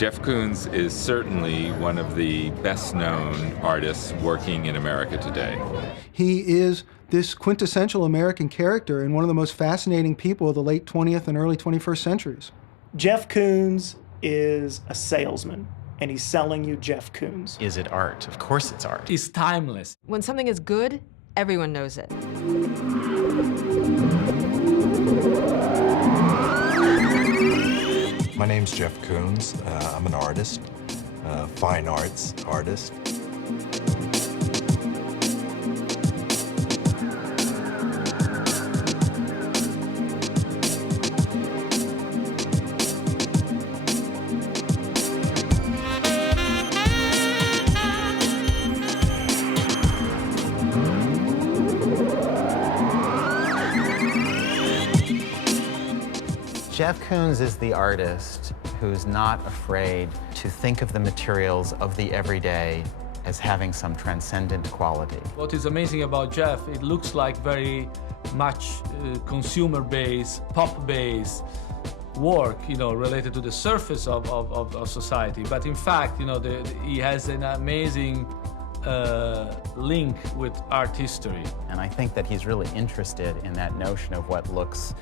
Jeff Koons is certainly one of the best-known artists working in America today. He is this quintessential American character and one of the most fascinating people of the late 20th and early 21st centuries. Jeff Koons is a salesman, and he's selling you Jeff Koons. Is it art? Of course it's art. It's timeless. When something is good, everyone knows it. My name's Jeff Koons. I'm an artist, fine arts artist. Jeff Koons is the artist who's not afraid to think of the materials of the everyday as having some transcendent quality. What is amazing about Jeff, it looks like very much consumer-based, pop-based work, related to the surface of society. But in fact, he has an amazing link with art history. And I think that he's really interested in that notion of what looks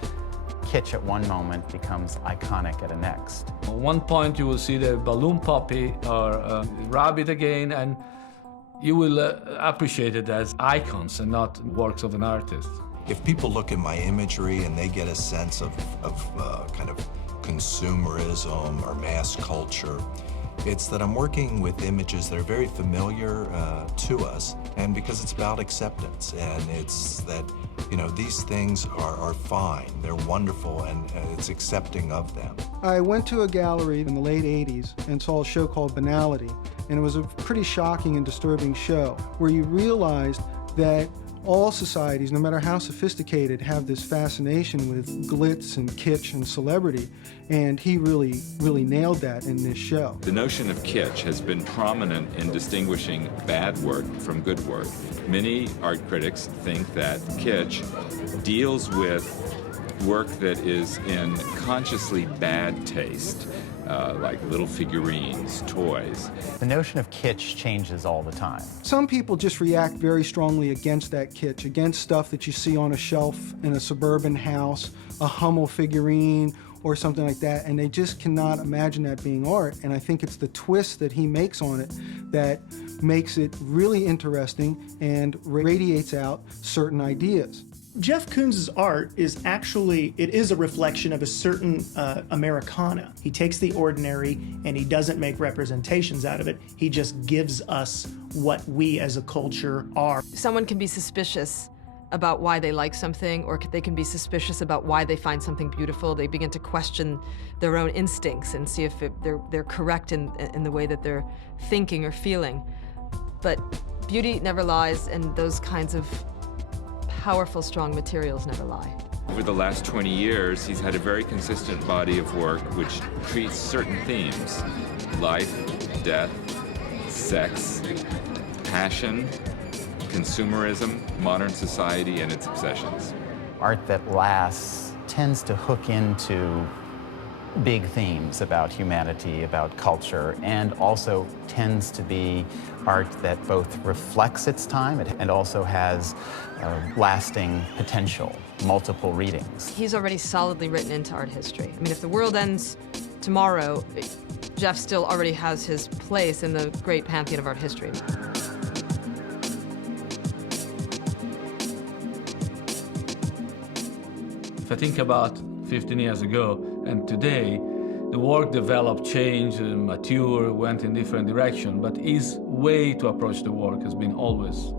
kitsch at one moment becomes iconic at the next. At one point you will see the balloon puppy or rabbit again, and you will appreciate it as icons and not works of an artist. If people look at my imagery and they get a sense of kind of consumerism or mass culture, it's that I'm working with images that are very familiar to us, and because it's about acceptance, and it's that, these things are fine, they're wonderful, and it's accepting of them. I went to a gallery in the late 80s and saw a show called Banality, and it was a pretty shocking and disturbing show where you realized that all societies, no matter how sophisticated, have this fascination with glitz and kitsch and celebrity, and he really nailed that in this show. The notion of kitsch has been prominent in distinguishing bad work from good work. Many art critics think that kitsch deals with work that is in consciously bad taste, like little figurines, toys. The notion of kitsch changes all the time. Some people just react very strongly against that kitsch, against stuff that you see on a shelf in a suburban house, a Hummel figurine, or something like that, and they just cannot imagine that being art. And I think it's the twist that he makes on it that makes it really interesting and radiates out certain ideas. Jeff Koons' art is actually, it is a reflection of a certain Americana. He takes the ordinary and he doesn't make representations out of it. He just gives us what we as a culture are. Someone can be suspicious about why they like something, or they can be suspicious about why they find something beautiful. They begin to question their own instincts and see if they're correct in the way that they're thinking or feeling. But beauty never lies, and those kinds of powerful, strong materials never lie. Over the last 20 years, he's had a very consistent body of work which treats certain themes: life, death, sex, passion, consumerism, modern society, and its obsessions. Art that lasts tends to hook into big themes about humanity, about culture, and also tends to be art that both reflects its time and also has lasting potential, multiple readings. He's already solidly written into art history. I mean, if the world ends tomorrow, Jeff still already has his place in the great pantheon of art history. If I think about 15 years ago and today, the work developed, changed, matured, went in different directions, but his way to approach the work has been always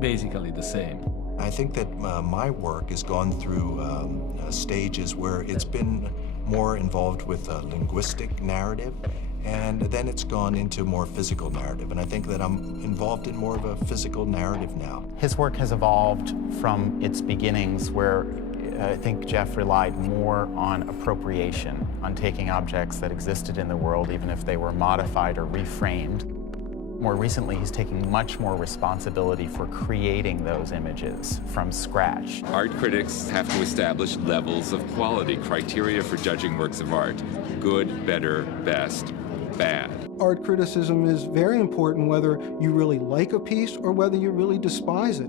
basically the same. I think that my work has gone through stages where it's been more involved with a linguistic narrative, and then it's gone into more physical narrative. And I think that I'm involved in more of a physical narrative now. His work has evolved from its beginnings where I think Jeff relied more on appropriation, on taking objects that existed in the world, even if they were modified or reframed. More recently, he's taking much more responsibility for creating those images from scratch. Art critics have to establish levels of quality, criteria for judging works of art: good, better, best. bad. Art criticism is very important, whether you really like a piece or whether you really despise it,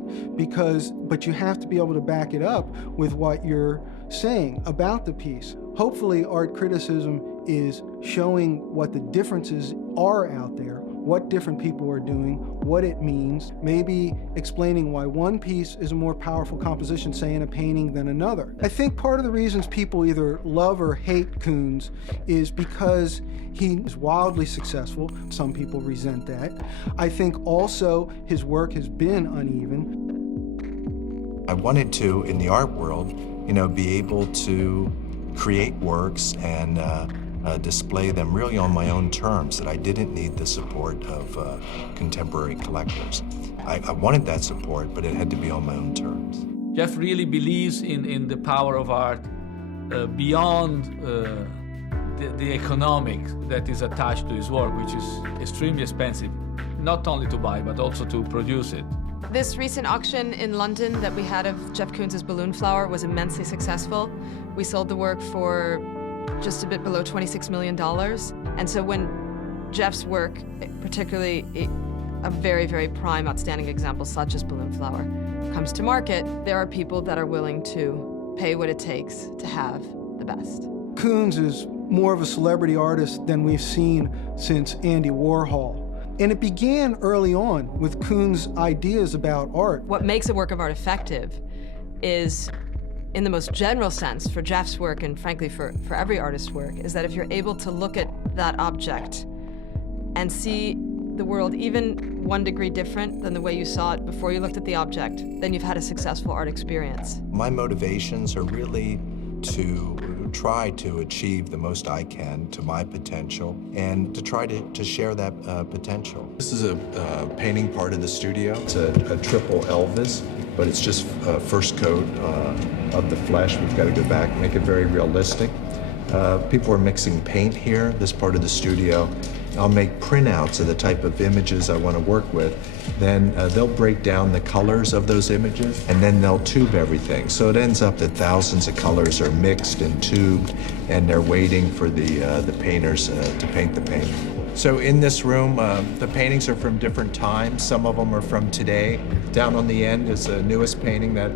but you have to be able to back it up with what you're saying about the piece. Hopefully, art criticism is showing what the differences are out there, what different people are doing, what it means, maybe explaining why one piece is a more powerful composition, say in a painting, than another. I think part of the reasons people either love or hate Koons is because he is wildly successful. Some people resent that. I think also his work has been uneven. I wanted to, in the art world, be able to create works and display them really on my own terms, that I didn't need the support of contemporary collectors. I wanted that support, but it had to be on my own terms. Jeff really believes in the power of art beyond the economic that is attached to his work, which is extremely expensive, not only to buy, but also to produce it. This recent auction in London that we had of Jeff Koons' Balloon Flower was immensely successful. We sold the work for just a bit below $26 million. And so when Jeff's work, particularly a very, very prime, outstanding example such as Balloon Flower, comes to market, there are people that are willing to pay what it takes to have the best. Koons is more of a celebrity artist than we've seen since Andy Warhol. And it began early on with Koons' ideas about art. What makes a work of art effective is, in the most general sense, for Jeff's work and frankly for every artist's work, is that if you're able to look at that object and see the world even 1 degree different than the way you saw it before you looked at the object, then you've had a successful art experience. My motivations are really to try to achieve the most I can to my potential and to try to share that potential. This is a painting part of the studio. It's a triple Elvis, but it's just first coat of the flesh. We've got to go back and make it very realistic. People are mixing paint here, this part of the studio. I'll make printouts of the type of images I want to work with. Then they'll break down the colors of those images, and then they'll tube everything. So it ends up that thousands of colors are mixed and tubed, and they're waiting for the painters to paint the painting. So in this room, the paintings are from different times. Some of them are from today. Down on the end is the newest painting that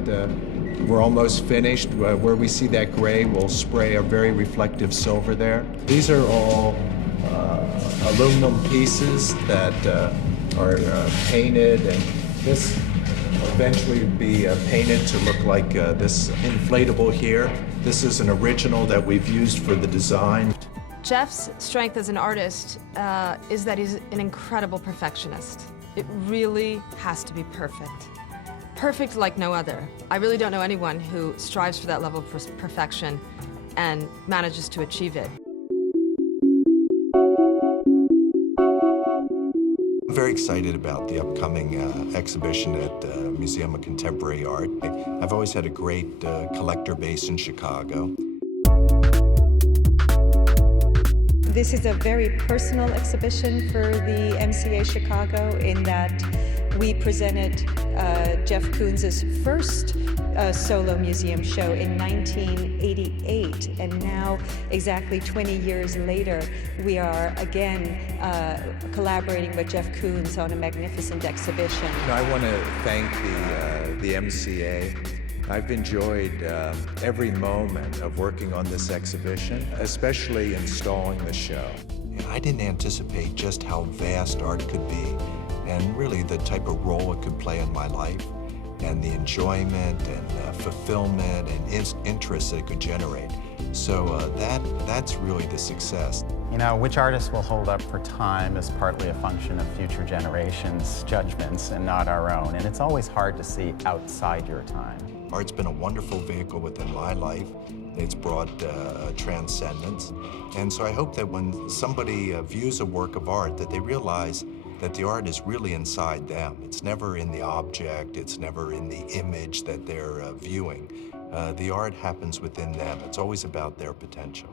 we're almost finished. Where we see that gray, we'll spray a very reflective silver there. These are all aluminum pieces that are painted, and this eventually would be painted to look like this inflatable here. This is an original that we've used for the design. Jeff's strength as an artist is that he's an incredible perfectionist. It really has to be perfect. Perfect like no other. I really don't know anyone who strives for that level of perfection and manages to achieve it. I'm very excited about the upcoming exhibition at the Museum of Contemporary Art. I've always had a great collector base in Chicago. This is a very personal exhibition for the MCA Chicago in that we presented Jeff Koons' first solo museum show in 1988, and now, exactly 20 years later, we are again collaborating with Jeff Koons on a magnificent exhibition. I want to thank the MCA. I've enjoyed every moment of working on this exhibition, especially installing the show. I didn't anticipate just how vast art could be, and really the type of role it could play in my life, and the enjoyment and fulfillment and interest that it could generate. So that's really the success. Which artists will hold up for time is partly a function of future generations' judgments and not our own, and it's always hard to see outside your time. Art's been a wonderful vehicle within my life. It's brought transcendence. And so I hope that when somebody views a work of art, that they realize that the art is really inside them. It's never in the object, it's never in the image that they're viewing. The art happens within them. It's always about their potential.